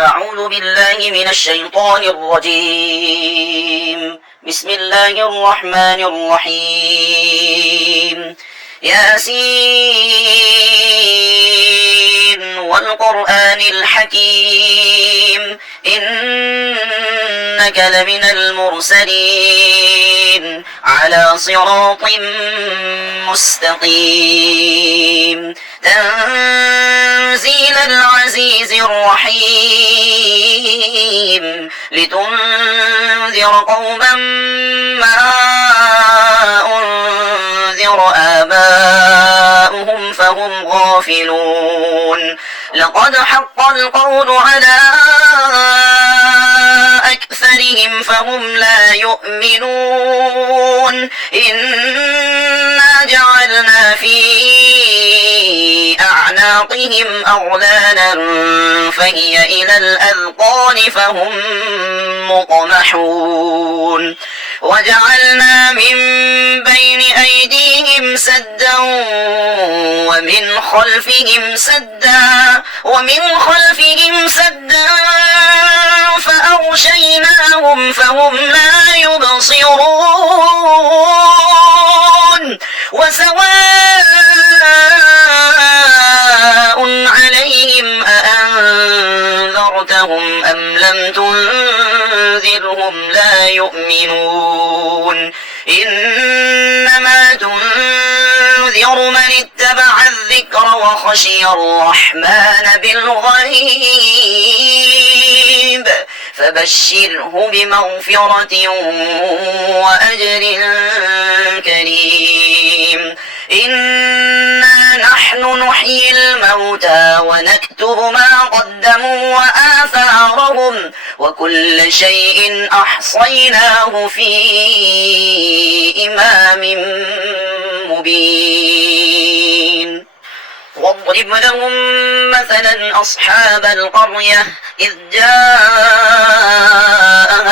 أعوذ بالله من الشيطان الرجيم. بسم الله الرحمن الرحيم. ياسين والقرآن الحكيم إنك لمن المرسلين على صراط مستقيم تنزيل العزيز الرحيم لتنذر قوما ما أنذر آباؤهم فهم غافلون لقد حق القول على أكثرهم فهم لا يؤمنون إنا جعلنا في أعناقهم أغلالا فهي إلى الأذقان فهم مقمحون وجعلنا من بين أيديهم سدا ومن خلفهم سدا فأغشيناهم فهم لا يبصرون وسواء عليهم أأنذرتهم أم لم تنذرهم لا يؤمنون إنما تنذر من اتبع الذكر وخشي الرحمن بالغيب فبشره بمغفرة وأجر كريم إنا نحن نحيي الموتى ونكتب ما قدموا وآثارهم وكل شيء أحصيناه في إمام مبين واضرب لهم مثلا أصحاب القرية إذ جاءها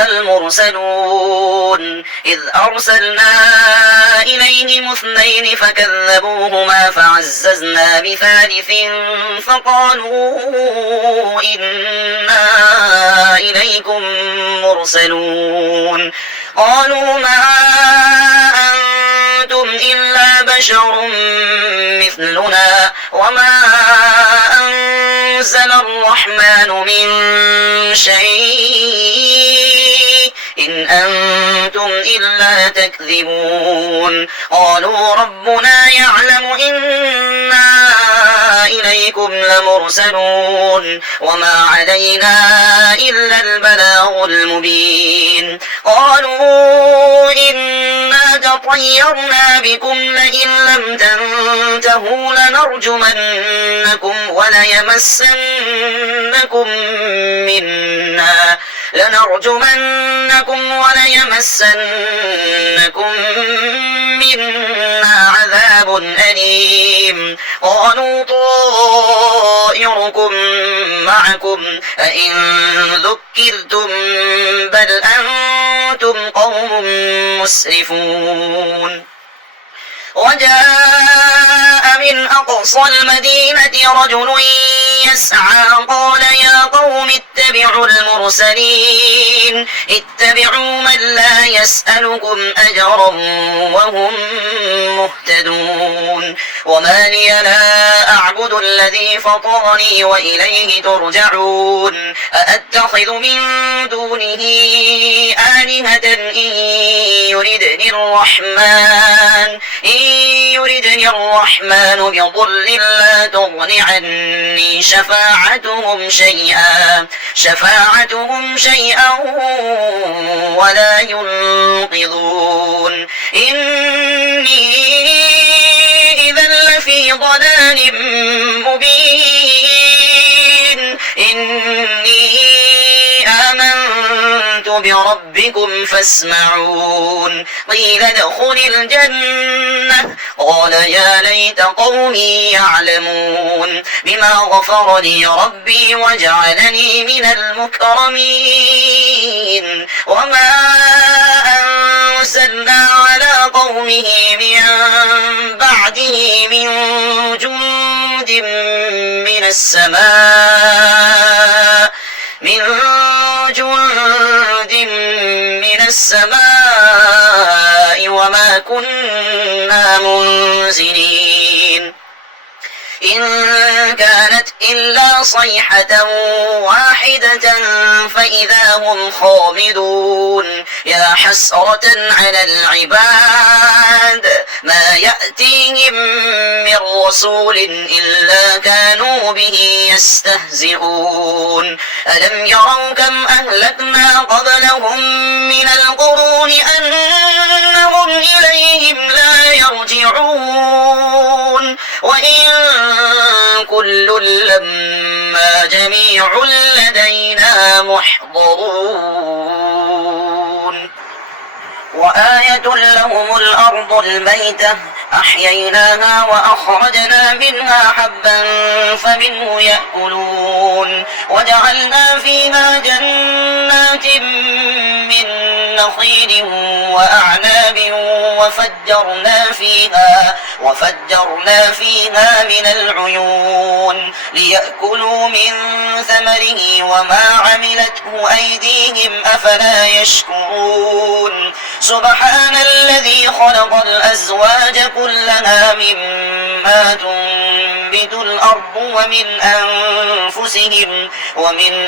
المرسلون إذ أرسلنا إليهم اثنين فكذبوهما فعززنا بثالث فقالوا إنا إليكم مرسلون قالوا ما أنتم إلا بشر مثلنا وما أنزل الرحمن من شيء إن أنتم إلا تكذبون قالوا ربنا يعلم إنا إليكم لمرسلون وما علينا إلا البلاغ المبين قالوا إنا تطيرنا بكم لئن لم تنتهوا لنرجمنكم وليمسنكم منا عذاب أليم قالوا طائركم معكم أئن ذكرتم بل أنتم قوم مسرفون وجاء من أقصى المدينة رجل يسعى قال يا قوم اتبعوا المرسلين اتبعوا من لا يسألكم أجرا وهم مهتدون وما لي لا أعبد الذي فطرني وإليه ترجعون أأتخذ من دونه آلهة إن يردني الرحمن بضر لا تغن عني شفاعتهم شيئا ولا ينقذون إني إذا لفي ضلال مبين إني آمنت بربكم فاسمعون قيل ادخل الجنة قال يا ليت قومي يعلمون بما غفر لي ربي وجعلني من المكرمين وما أرسلنا على قومه من بعده من جند من السماء من جند من السماء وما كنا منزلين إن كانت إلا صيحة واحدة فإذا هم خامدون يا حسرة على العباد ما يأتيهم من رسول إلا كانوا به يستهزئون ألم يروا كم أهلكنا قبلهم من القرون أنهم إليهم لا يرجعون وإن كل لما جميع لدينا محضرون وآية لهم الأرض الميتة أحييناها وأخرجنا منها حبا فمنه يأكلون وجعلنا فيها جنات من نخيل وأعناب وفجرنا فيها من العيون ليأكلوا من ثمره وما عملته أيديهم أفلا يشكرون سبحان الذي خلق الأزواج كلها مما تنبت الأرض ومن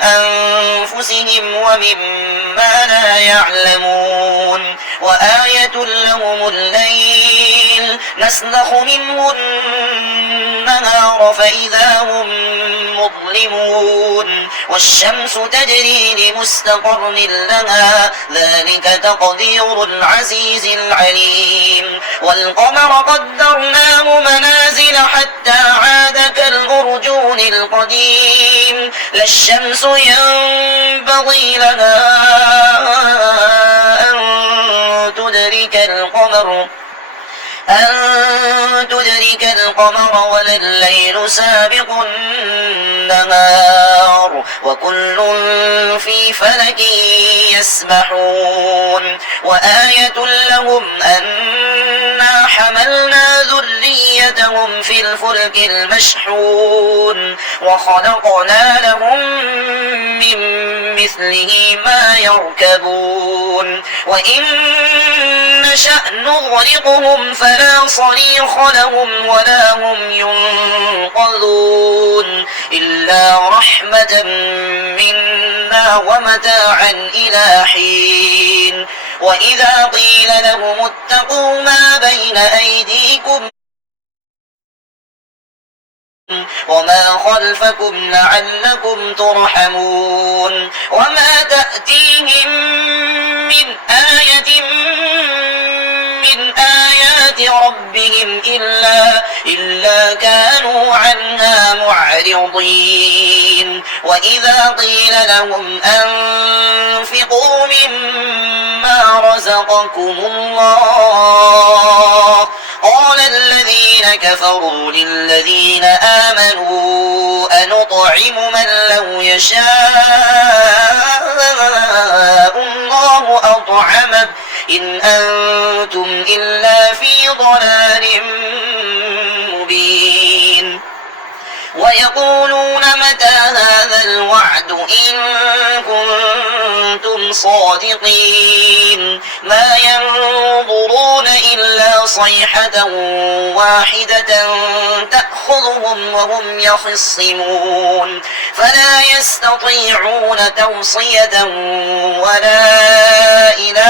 أنفسهم ومما لا يعلمون وآية لهم الليل نسلخ منه النهار فإذا هم مظلمون والشمس تجري لمستقر لها ذلك تقدير العزيز العليم والقمر قدرناه منازل حتى عاد كالأرجون القديم لا الشمس ينبغي لها أن تدرك القمر ولا الليل سابق النهار وكل في فلك يسبحون وآية لهم أنا حملنا ذريتهم في الفلك المشحون وخلقنا لهم من مثله ما يركبون وإن نشأ نغرقهم فلا صريخ لهم ولا هم ينقذون إلا رحمة منا ومتاعا إلى حين وإذا قيل لهم اتقوا ما بين أيديكم وما خلفكم لعلكم ترحمون وما تأتيهم من آية من آيات ربهم إلا كانوا عنها معرضين وإذا قيل لهم أنفقوا مما رزقكم الله قال الذين كفروا للذين آمنوا أنطعم من لو يشاء الله أطعمه إن أنتم إلا في ضلال مبين ويقولون متى هذا الوعد إن كنتم صادقين ما ينظرون إلا صيحة واحدة تأخذهم وهم يخصمون فلا يستطيعون توصية ولا إلى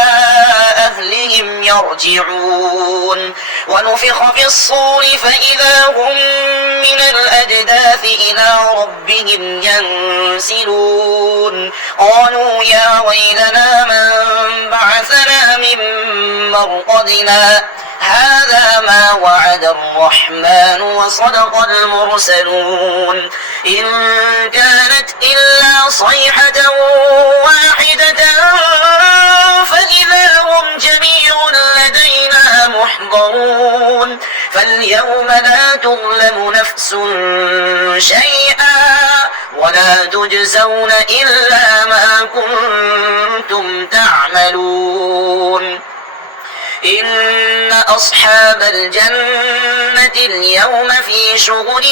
أهلهم يرجعون ونفخ في الصور فإذا هم من الأجداث إلى ربهم ينسلون قالوا يا ويلنا من بعثنا من مرقدنا هذا ما وعد الرحمن وصدق المرسلون إن كانت إلا صيحة واحدة فإذا هم جميع لدينا محضرون فاليوم لا تظلم نفس شيئا ولا تجزون إلا ما كنتم تعملون إن أصحاب الجنة اليوم في شغل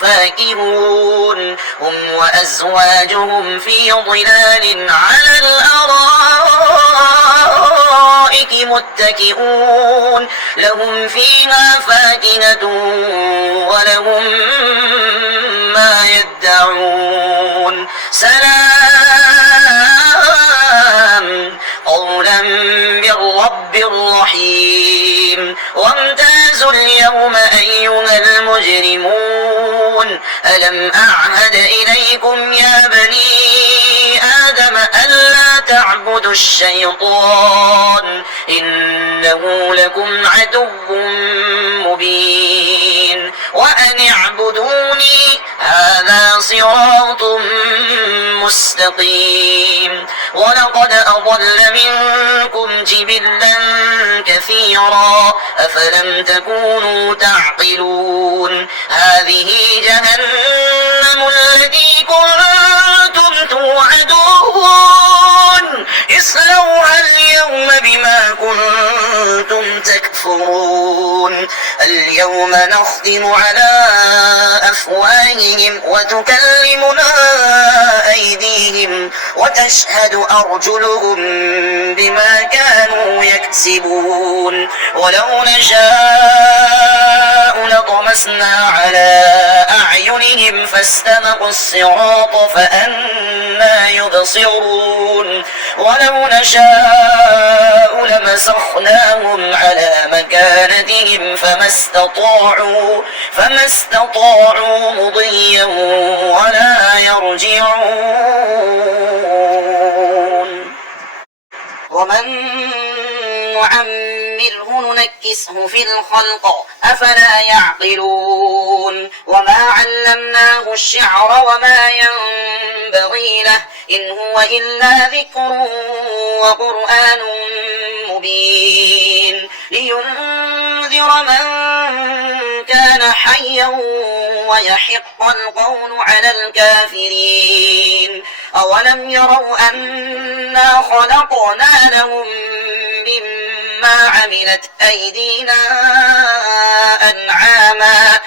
فاكهون هم وأزواجهم في ظلال على الأرائك متكئون لهم فيها فاكهة ولهم ما يدعون سلام قولا من رب رحيم وامتازوا اليوم أيها المجرمون ألم أعهد إليكم يا بني آدم ألا تعبدوا الشيطان إنه لكم عدو مبين وأن اعبدوني هذا صراط مستقيم ولقد أضل منكم جبلا كثيرا أفلم تكونوا تعقلون هذه جهنم التي كنتم توعدون اصلوها اليوم بما كنتم تكفرون اليوم نختم على أفواههم وتكلمنا أيديهم وتشهد أرجلهم بما كانوا يكسبون ولو نشاء لطمسنا على أعينهم فاستبقوا الصراط فأنى يبصرون ولو نشاء لمسخناهم على مكانتهم فما استطاعوا مضيا ولا يرجعون ومن نعمره ننكسه في الخلق أفلا يعقلون وما علمناه الشعر وما ينبغي له إن هو إلا ذكر وقرآن مبين لينذر من كان حيا ويحق القول على الكافرين أولم يروا أنا خلقنا لهم مما عملت أيدينا أنعاما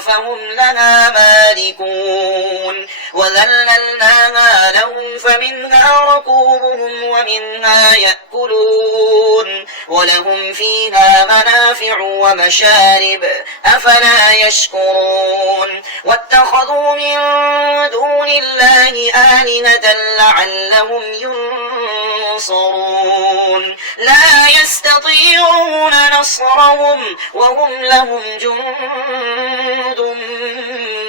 فهم لها مالكون وذللناها لهم فمنها ركوبهم ومنها يأكلون ولهم فيها منافع ومشارب أفلا يشكرون واتخذوا من دون الله آلهة لعلهم ينصرون لا يستطيعون نصرهم وهم لهم جند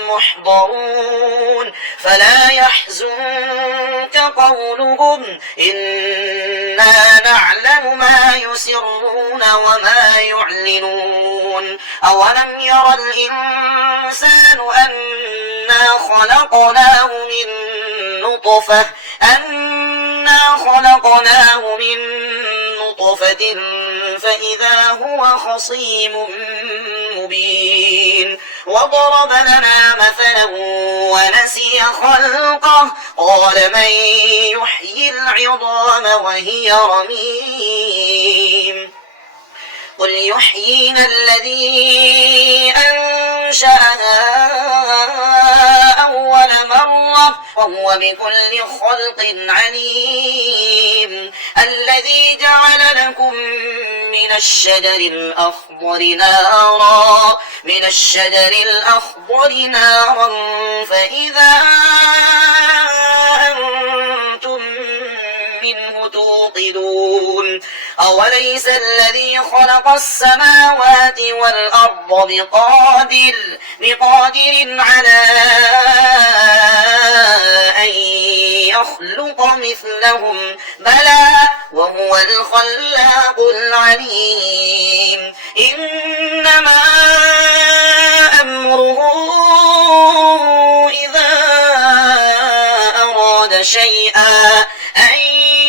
محضرون فلا يحزنك قولهم إنا نعلم ما يسرون وما يعلنون أولم ير الإنسان أنا خلقناه من نطفة فإذا هو خصيم مبين وضرب لنا مثلا ونسي خلقه قال من يحيي العظام وهي رميم قل يحييها الذي أنشأها أول مرة وهو بكل خلق عليم الذي جعل لكم من الشجر الأخضر نارا فإذا أنتم منه توقدون أوليس الذي خلق السماوات والأرض بقادر على أن يخلق مثلهم بلى وهو الخلاق العليم إنما أمره إذا أراد شيئا أن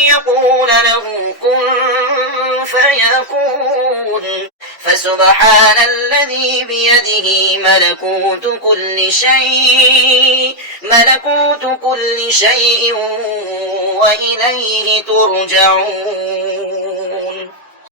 يقول له كن فيكون فسبحان الذي بيده ملكوت كل شيء وإليه ترجعون.